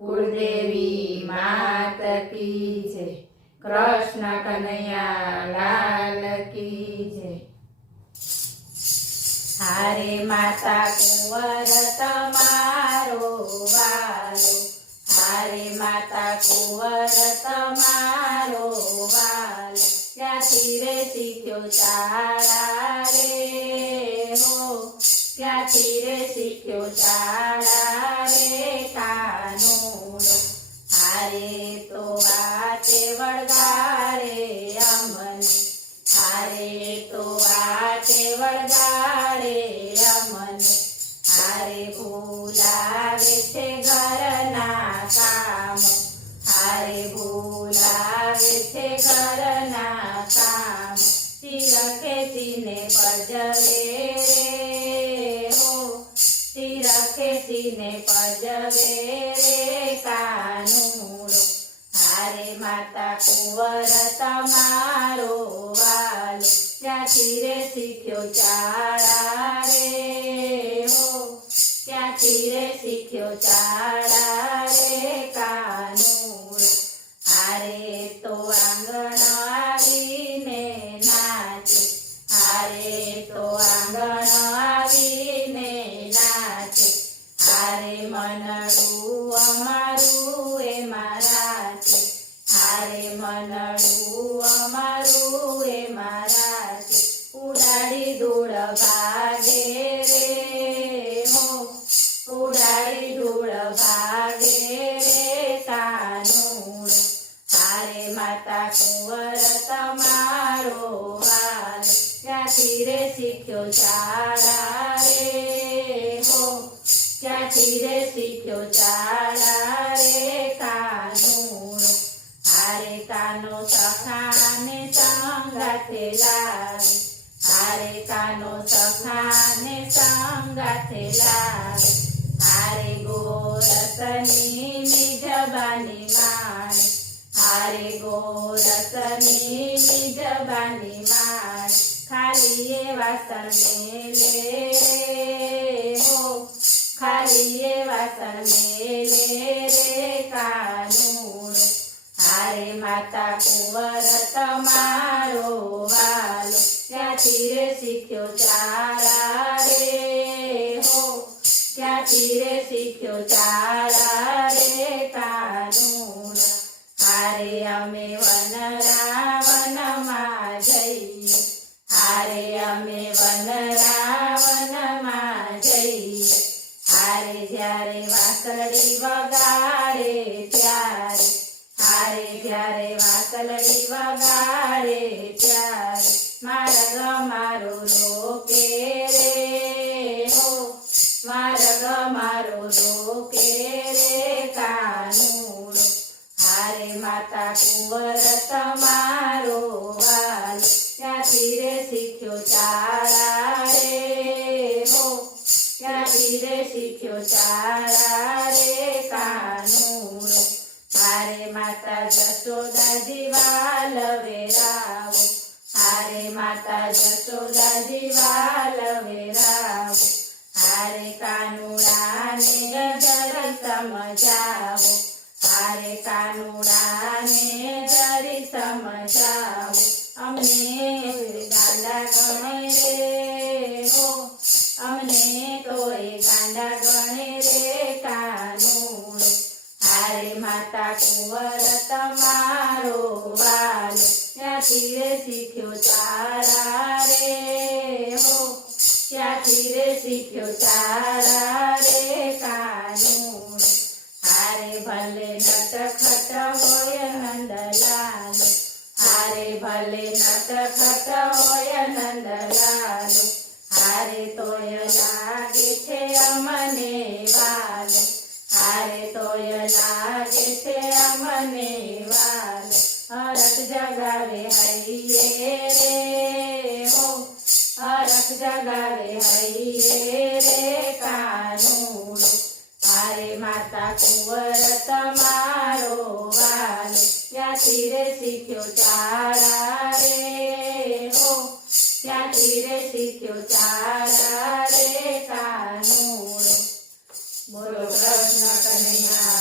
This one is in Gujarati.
કુળદેવી માત કી જય, કૃષ્ણ કનૈયા લાલ કી જય. હારે માતા કુંવર તમારો વાલો, હારે માતા કુંવર તમારો વાલો, ક્યાંથી રે શીખ્યો ચાળા રે હો, ક્યાંથી રે શીખ્યો ચાળા રે કાનુડો. હારે તો વાતે વળગાડે અમને, હારે તો વાતે વળગાડે અમને, હારે ભૂલાવે છે ઘરના કામ, હારે ભૂલાવે છે ઘરના કામ, શિર ખેંચીને પજવે રે હો, શિર ખેંચીને પજવે રે કાનુડો. હારે માતા કુંવર તમારો વાલો, ક્યાંથી રે શીખ્યો ચાળા રે હો, ક્યાંથી રે શીખ્યો ચાળા રે કાનુડો. હારે તો આંગણ આવીને નાચે, હારે તો આંગણ આવીને નાચે, હારે મનડું અમારું એમાં રાચે, હારે મનડું અમારું એમાં રાચે, ઉડાડી ધૂળ ભાગે રે હો, ઉડાડી ધૂળ ભાગે રે કાનુડો. હારે માતા કુંવર તમારો વાલો, ક્યાંથી રે શીખ્યો ચાળા રે હો, ક્યાંથી રે શીખ્યો ચાળા રે કાનુડો. હારે કાનો સખાને સંગાથે લાવે, હારે કાનો સખાને સંગાથે લાવે, હારે ગોરસની નિજબાની માણે, હારે ગોરસની નિજબાની માણે, ખાલી એ વાસણ મેલે રે હો, ખાલી એ વાસણ મેલે રે કાનુડો. હારે માતા કુંવર તમારો વાલો, ક્યાંથી રે શીખ્યો ચાળા રે હો, ક્યાંથી રે શીખ્યો ચાળા રે કાનુડો. હારે અમે વનરાવનમાં જઈએ, હારે અમે વનરાવનમાં જઈએ, હારે જ્યારે વાંસળી વગાડે ત્યારે, હારે જ્યારે વાંસળી વગાડે ત્યારે, માર્ગ મારો રોકે રે હો, માર્ગ મારો રોકે રે કાનુડો. હારે માતા કુંવર તમારો વાલો, ક્યાંથી રે શીખ્યો ચાળા રે હો, ક્યાંથી રે શીખ્યો ચાળા રે કાનુડો. હારે માતા જશોદાજી વાલ વેરાવો, હારે માતા જશોદાજી વાલ વેરાવો, હારે કાનુડાને જરી સમજાવો, હારે કાનુડાને જરી સમજાવો, અમને ગાંડા ગણે રે હો, અમને તોય ગાંડા ગણે રે કાનુડો. હારે માતા કુંવર તમારો વાલો, ક્યાંથી રે શીખ્યો ચાળા રે હો, ક્યાંથી રે શીખ્યો ચાળા રે કાનુડો. હારે ભલે નટખટ હોય નંદલાલો, હારે ભલે નટખટ હોય નંદલાલો, હારે તોય લાગે છે અમને વાલો, હારે તોય લાગે છે અમને વાલો. હરખ જગાવે હૈયે રે હો, હરખ જગાવે હૈયે રે કાનુડો. હારે માતા કુંવર તમારો વાલો, ક્યાંથી રે શીખ્યો ચાળા રે હો, ક્યાંથી રે શીખ્યો ચાળા રે કાનુડો. બોલો કૃષ્ણ કનૈયા